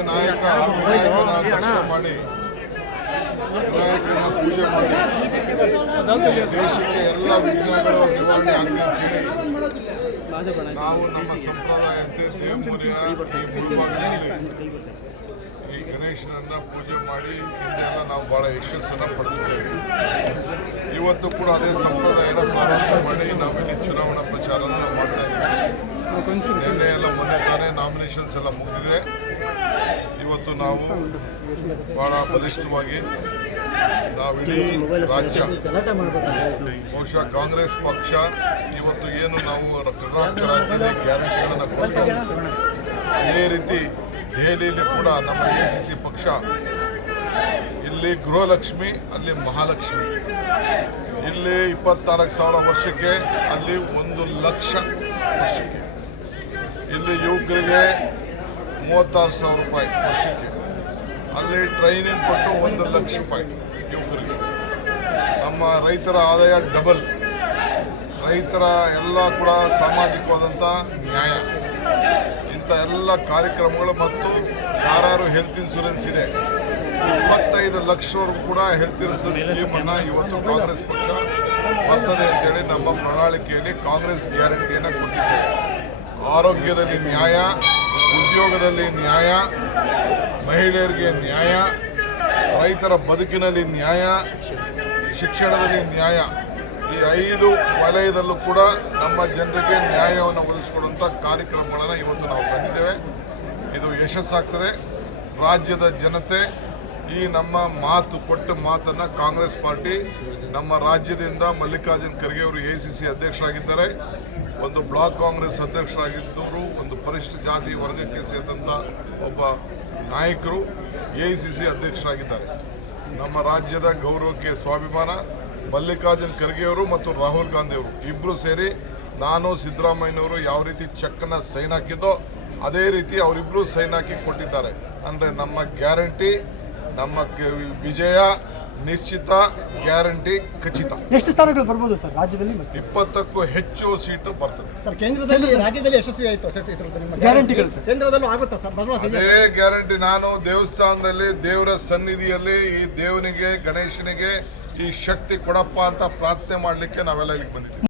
ಜಗತ್ತಿಗೆ ನಾಯಕ ವಿನಾಯಕನ ದರ್ಶನ ಮಾಡಿ ವಿನಾಯಕನ ಪೂಜೆ ಮಾಡಿ ದೇಶಕ್ಕೆ ಎಲ್ಲ ವಿಘ್ನಗಳು, ನಿವಾರಣೆ ಆಗಲಿ ನಾವು ನಮ್ಮ ಸಂಪ್ರದಾಯಂತೆ ದೇವಮೂರಿಯ ಈ ಗಣೇಶನನ್ನ ಪೂಜೆ ಮಾಡಿ ಹಿಂದೆಲ್ಲ ನಾವು ಬಹಳ ಯಶಸ್ಸನ್ನು ಪಡೆದಿದ್ದೇವೆ ಇವತ್ತು ಕೂಡ ಅದೇ ಸಂಪ್ರದಾಯನ ಪ್ರಾರಂಭ ಮಾಡಿ ನಾವಿಲ್ಲಿ ಚುನಾವಣಾ ಪ್ರಚಾರವನ್ನು ಮಾಡ್ತಾ ಇದ್ದೀವಿ. ನಿನ್ನೆ ಎಲ್ಲ ಮೊನ್ನೆ ತಾನೇ ನಾಮಿನೇಷನ್ಸ್ ಎಲ್ಲ ಮುಗಿದಿದೆ. ಇವತ್ತು ನಾವು ಬಹಳ ಬಲಿಷ್ಠವಾಗಿ ನಾವಿಡೀ ರಾಜ್ಯ, ಬಹುಶಃ ಕಾಂಗ್ರೆಸ್ ಪಕ್ಷ ಇವತ್ತು ಏನು ನಾವು ಕರ್ನಾಟಕ ರಾಜ್ಯದಲ್ಲಿ ಗ್ಯಾರಂಟಿಗಳನ್ನು ಕೊಟ್ಟು ಅದೇ ರೀತಿ ದೆಹಲಿಯಲ್ಲಿ ಕೂಡ ನಮ್ಮ ಎ ಪಕ್ಷ, ಇಲ್ಲಿ ಗೃಹಲಕ್ಷ್ಮಿ, ಅಲ್ಲಿ ಮಹಾಲಕ್ಷ್ಮಿ. ಇಲ್ಲಿ ಇಪ್ಪತ್ನಾಲ್ಕು ಸಾವಿರ ವರ್ಷಕ್ಕೆ ಅಲ್ಲಿ ಒಂದು ಲಕ್ಷ ವರ್ಷಕ್ಕೆ. ಇಲ್ಲಿ ಯುವಕರಿಗೆ ಮೂವತ್ತಾರು ಸಾವಿರ ರೂಪಾಯಿ ವರ್ಷಕ್ಕೆ. ಅಲ್ಲಿ ಟ್ರೈನಿಂಗ್ ಕೊಟ್ಟು ಒಂದು ಲಕ್ಷ ರೂಪಾಯಿ ಯುವಕರಿಗೆ ನಮ್ಮ ರೈತರ ಆದಾಯ ಡಬಲ್ ರೈತರ ಎಲ್ಲ ಕೂಡ ಸಾಮಾಜಿಕವಾದಂಥ ನ್ಯಾಯ. ಇಂಥ ಎಲ್ಲ ಕಾರ್ಯಕ್ರಮಗಳು ಮತ್ತು ಯಾರು ಹೆಲ್ತ್ ಇನ್ಶೂರೆನ್ಸ್ ಇದೆ, ಇಪ್ಪತ್ತೈದು ಲಕ್ಷವರೆಗೂ ಕೂಡ ಹೆಲ್ತ್ ಇನ್ಶೂರೆನ್ಸ್ ಸ್ಕೀಮನ್ನು ಇವತ್ತು ಕಾಂಗ್ರೆಸ್ ಪಕ್ಷ ಬರ್ತದೆ ಅಂತೇಳಿ ನಮ್ಮ ಪ್ರಣಾಳಿಕೆಯಲ್ಲಿ ಕಾಂಗ್ರೆಸ್ ಗ್ಯಾರಂಟಿಯನ್ನು ಕೊಟ್ಟಿದ್ದೇವೆ ಆರೋಗ್ಯದಲ್ಲಿ ನ್ಯಾಯ, ಉದ್ಯೋಗದಲ್ಲಿ ನ್ಯಾಯ, ಮಹಿಳೆಯರಿಗೆ ನ್ಯಾಯ, ರೈತರ ಬದುಕಿನಲ್ಲಿ ನ್ಯಾಯ, ಶಿಕ್ಷಣದಲ್ಲಿ ನ್ಯಾಯ. ಈ ಐದು ವಲಯದಲ್ಲೂ ಕೂಡ ನಮ್ಮ ಜನರಿಗೆ ನ್ಯಾಯವನ್ನು ಒದಗಿಸಿಕೊಡುವಂಥ ಕಾರ್ಯಕ್ರಮಗಳನ್ನು ಇವತ್ತು ನಾವು ತಂದಿದ್ದೇವೆ. ಇದು ಯಶಸ್ಸಾಗ್ತದೆ. ರಾಜ್ಯದ ಜನತೆ ಈ ನಮ್ಮ ಮಾತು, ಕೊಟ್ಟ ಮಾತನ್ನು ಕಾಂಗ್ರೆಸ್ ಪಾರ್ಟಿ ನಮ್ಮ ರಾಜ್ಯದಿಂದ ಮಲ್ಲಿಕಾರ್ಜುನ್ ಖರ್ಗೆ ಅವರು ಎ ಸಿ ಸಿ ಅಧ್ಯಕ್ಷರಾಗಿದ್ದಾರೆ. ಒಂದು ಬ್ಲಾಕ್ ಕಾಂಗ್ರೆಸ್ ಅಧ್ಯಕ್ಷರಾಗಿದ್ದವರು ಒಂದು ಪರಿಷ್ಠ ಜಾತಿ ವರ್ಗಕ್ಕೆ ಸೇರಿದಂಥ ಒಬ್ಬ ನಾಯಕರು ಎ ಸಿ ಸಿ ಅಧ್ಯಕ್ಷರಾಗಿದ್ದಾರೆ. ನಮ್ಮ ರಾಜ್ಯದ ಗೌರವಕ್ಕೆ ಸ್ವಾಭಿಮಾನ ಮಲ್ಲಿಕಾರ್ಜುನ್ ಖರ್ಗೆಯವರು ಮತ್ತು ರಾಹುಲ್ ಗಾಂಧಿಯವರು ಇಬ್ಬರು ಸೇರಿ ನಾನು ಸಿದ್ದರಾಮಯ್ಯನವರು ಯಾವ ರೀತಿ ಚೆಕ್ಕನ್ನು ಸೈನ್ ಹಾಕಿದ್ದೋ ಅದೇ ರೀತಿ ಅವರಿಬ್ಬರು ಸೈನ್ ಹಾಕಿ ಕೊಟ್ಟಿದ್ದಾರೆ. ಅಂದರೆ ನಮ್ಮ ಗ್ಯಾರಂಟಿ ನಮ್ಮ ಗ- ವಿಜಯ ನಿಶ್ಚಿತ ಗ್ಯಾರಂಟಿ ಖಚಿತ. ಎಷ್ಟು ಸ್ಥಾನಗಳು ಬರ್ಬೋದು ಸರ್ ರಾಜ್ಯದಲ್ಲಿ ಇಪ್ಪತ್ತಕ್ಕೂ ಹೆಚ್ಚು ಸೀಟು ಬರ್ತದೆ. ಸರ್ ಕೇಂದ್ರದಲ್ಲಿ ರಾಜ್ಯದಲ್ಲಿ ಯಶಸ್ವಿ ಆಯಿತು ಸರ್ ನಿಮ್ಮ ಗ್ಯಾರಂಟಿಗಳು ಸರ್. ಕೇಂದ್ರದಲ್ಲೂ ಆಗುತ್ತಾ ಸರ್? ಅದೇ ಗ್ಯಾರಂಟಿ ನಾನು ದೇವಸ್ಥಾನದಲ್ಲಿ ದೇವರ ಸನ್ನಿಧಿಯಲ್ಲಿ ಈ ದೇವನಿಗೆ ಗಣೇಶನಿಗೆ ಈ ಶಕ್ತಿ ಕೊಡಪ್ಪ ಅಂತ ಪ್ರಾರ್ಥನೆ ಮಾಡಲಿಕ್ಕೆ ನಾವೆಲ್ಲ ಇಲ್ಲಿಗೆ ಬಂದಿದ್ದೀವಿ.